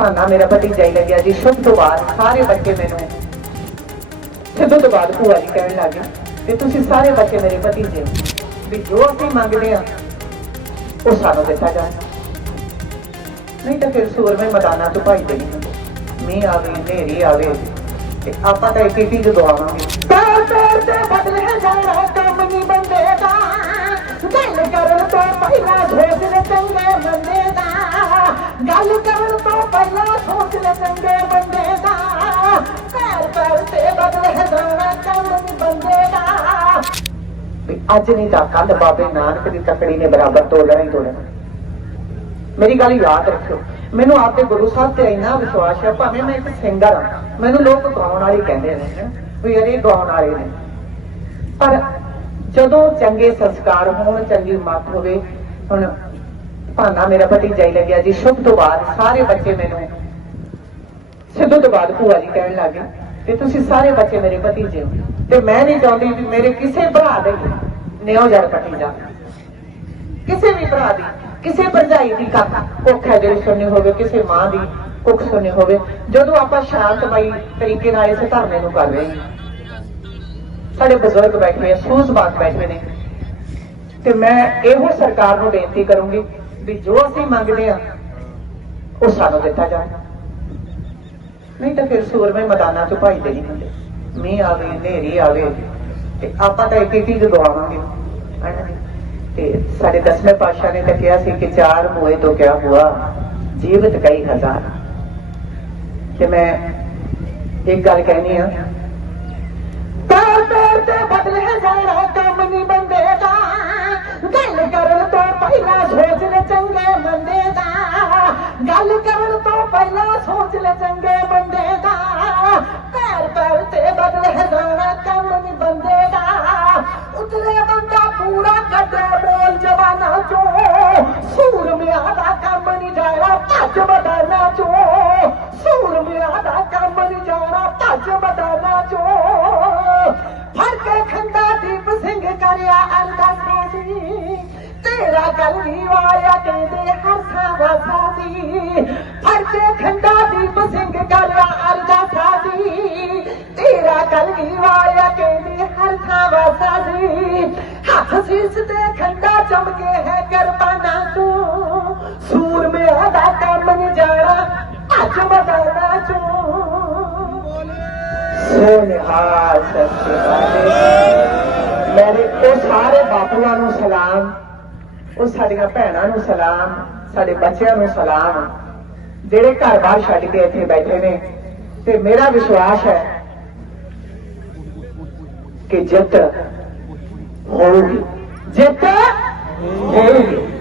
ਭਾਨਾ ਮੇਰਾ ਭਤੀਜਾ ਹੀ ਲੱਗਿਆ ਜੀ, ਸ਼ੁਭ ਤੋਂ ਬਾਅਦ ਸਾਰੇ ਬੱਚੇ ਮੈਨੂੰ ਸਿੱਧੂ ਤੋਂ ਬਾਅਦ ਭੂਆ ਜੀ ਕਹਿਣ ਲੱਗੇ ਕਿ ਤੁਸੀਂ ਸਾਰੇ ਬੱਚੇ ਮੇਰੇ ਭਤੀਜੇ ਹੋ। ਵੀ ਜੋ ਅਸੀਂ ਮੰਗਦੇ ਆ ਉਹ ਸਾਨੂੰ ਦਿੱਤਾ ਜਾਏ ਨਹੀਂ ਤਾਂ ਫਿਰ ਸੂਰਮੇ ਮੈਦਾਨਾਂ ਤੋਂ ਭਾਈ ਦੇ ਨਹੀਂ ਮੀਂਹ ਆਵੇ, ਹਨੇਰੀ ਆਵੇ, ਤੇ ਆਪਾਂ ਤਾਂ ਇੱਕ ਇੱਕ ਚੀਜ਼ ਦਵਾਵਾਂਗੇ ਪੈਰ ਪੈਰ ਤੇ ਬਦਲੇ ਜਾਣਾ ਅੱਜ ਨਹੀਂ ਤਾਂ ਕੱਲ ਬਾਬੇ ਨਾਨਕ ਦੀ ਤਕੜੀ ਨੇ ਬਰਾਬਰ ਤੋਲਣਾ ਹੀ ਤੋਲਣਾ ਮੇਰੀ ਗੱਲ ਯਾਦ ਰੱਖਿਓ। ਮੈਨੂੰ ਆਪਦੇ ਗੁਰੂ ਸਾਹਿਬ ਤੇ ਇੰਨਾ ਵਿਸ਼ਵਾਸ ਹੈ ਭਾਵੇਂ ਮੈਂ ਇੱਕ ਸਿੰਗਰ ਹਾਂ ਮੈਨੂੰ ਲੋਕ ਗਾਉਣ ਵਾਲੇ ਕਹਿੰਦੇ ਨੇ ਹੈਂ, ਵੀ ਇਹ ਗਾਉਣ ਵਾਲੇ ਨੇ। ਪਰ ਜਦੋਂ ਚੰਗੇ ਸੰਸਕਾਰ ਹੋਣ ਚੰਗੀ ਮੱਤ ਹੋਵੇ ਹੁਣ ਭਾਨਾ ਮੇਰਾ ਭਤੀਜਾ ਹੀ ਲੱਗਿਆ ਜੀ ਸ਼ੁਭ ਤੋਂ ਬਾਅਦ ਸਾਰੇ ਬੱਚੇ ਮੈਨੂੰ ਸਿੱਧੂ ਤੋਂ ਬਾਅਦ ਭੂਆ ਜੀ ਕਹਿਣ ਲੱਗੇ ਕਿ ਤੁਸੀਂ ਸਾਰੇ ਬੱਚੇ ਮੇਰੇ ਭਤੀਜੇ ਹੋ। ਤੇ ਮੈਂ ਨਹੀਂ ਚਾਹੁੰਦੀ ਵੀ ਮੇਰੇ ਕਿਸੇ ਭਰਾ ਦੇ ਨਿਉ ਜੜ ਪੱਟੀ ਜਾਵੇ ਕਿਸੇ ਵੀ ਭਰਾ ਦੀ, ਕਿਸੇ ਭਰਜਾਈ ਦੀ ਕੁੱਖ ਹੈ ਜਿਹੜੀ ਸੁਣਨੀ ਹੋਵੇ, ਕਿਸੇ ਮਾਂ ਦੀ ਕੁੱਖ ਸੁਣਨੀ ਹੋਵੇ, ਜਦੋਂ ਆਪਾਂ ਸ਼ਾਂਤਮਈ ਤਰੀਕੇ ਨਾਲ ਇਸ ਧਰਨੇ ਨੂੰ ਕਰ ਰਹੇ ਹਾਂ। ਸਾਡੇ ਬਜ਼ੁਰਗ ਬੈਠੇ ਹੋਏ ਸੂਝਵਾਨ ਬੈਠੇ ਨੇ। ਤੇ ਮੈਂ ਇਹੋ ਸਰਕਾਰ ਨੂੰ ਬੇਨਤੀ ਕਰੂੰਗੀ ਵੀ ਜੋ ਅਸੀਂ ਮੰਗਦੇ ਆ ਉਹ ਸਾਨੂੰ ਦਿੱਤਾ ਜਾਏ। ਨਹੀਂ ਤਾਂ ਫਿਰ ਸੂਰਮੇ ਮੈਦਾਨਾਂ 'ਚ ਭਾਈ ਦੇ ਨਹੀਂ ਹੁੰਦੇ। ਮੀਂਹ ਆਵੇ, ਹਨੇਰੀ ਆਵੇ ਤੇ ਆਪਾਂ ਤਾਂ ਇੱਕ ਇੱਕ ਚੀਜ਼ ਦਵਾਵਾਂਗੇ ਤੇ ਸਾਡੇ ਦਸਵੇਂ ਪਾਤਸ਼ਾਹ ਨੇ ਤਾਂ ਕਿਹਾ ਸੀ ਕਿ ਚਾਰ ਮੋਏ ਤੋਂ ਕਿਆ ਹੁਆ ਜੀਵਤ ਕਈ ਹਜ਼ਾਰ। ਤੇ ਮੈਂ ਇੱਕ ਗੱਲ ਕਹਿਣੀ ਆ। ਪੈਰ ਪੈਰ ਤੇ ਬਦਲੇ ਜਾਣਾ ਕੰਮ ਨਹੀਂ ਬੰਦੇ ਦਾ। ਗੱਲ ਕਰਨ ਤੋਂ ਪਹਿਲਾਂ ਸੋਚ ਲੈ ਚੰਗੇ ਬੰਦੇ ਦਾ। ਗੱਲ ਕਰਨ ਤੋਂ ਪਹਿਲਾਂ ਸੋਚ ਲੈ ਚੰਗੇ ਬੰਦੇ ਜਾਣਾ ਭੱਜ ਚੋਂ। ਸੂਰ ਦਾ ਕੰਮ ਨਹੀਂ ਜਾਣਾ, ਭੱਜ ਬਦਾਨਾ ਚੋਂ। ਫੜ ਕੇ ਖੰਡਾ ਦੀਪ ਸਿੰਘ ਕਰਿਆ ਅਰਦਾਸਾਂ ਦੀ। ਤੇਰਾ ਗੱਲ ਵਾਇਆ ਕਹਿੰਦੇ ਹਰ ਥਾਂ ਵਸਾ ਫੜ ਕੇ ਖੰਡਾ ਦੀਪ ਸਿੰਘ ਕਰਿਆ ਅਰਦਾਸਾਂ ਦੀ। ਤੇਰਾ ਗੱਲ ਵੀ ਵਾਇਆ ਕਹਿੰਦੇ ਹਰ ਥਾਂ ਵਸਾ ਹੱਥ ਸੀਸ ਸੋਨਿਹਾਲ ਸਤਿ ਮੇਰੇ ਉਹ ਸਾਰੇ ਬਾਪੂਆਂ ਨੂੰ ਸਲਾਮ, ਉਹ ਸਾਡੀਆਂ ਭੈਣਾਂ ਨੂੰ ਸਲਾਮ, ਸਾਡੇ ਬੱਚਿਆਂ ਨੂੰ ਸਲਾਮ, ਜਿਹੜੇ ਘਰ-ਬਾਰ ਛੱਡ ਕੇ ਇੱਥੇ ਬੈਠੇ ਨੇ। ਤੇ ਮੇਰਾ ਵਿਸ਼ਵਾਸ ਹੈ ਕਿ ਜਿੱਤ ਹੋਊਗੀ। ਜਿੱਤ ਹੋਊਗੀ।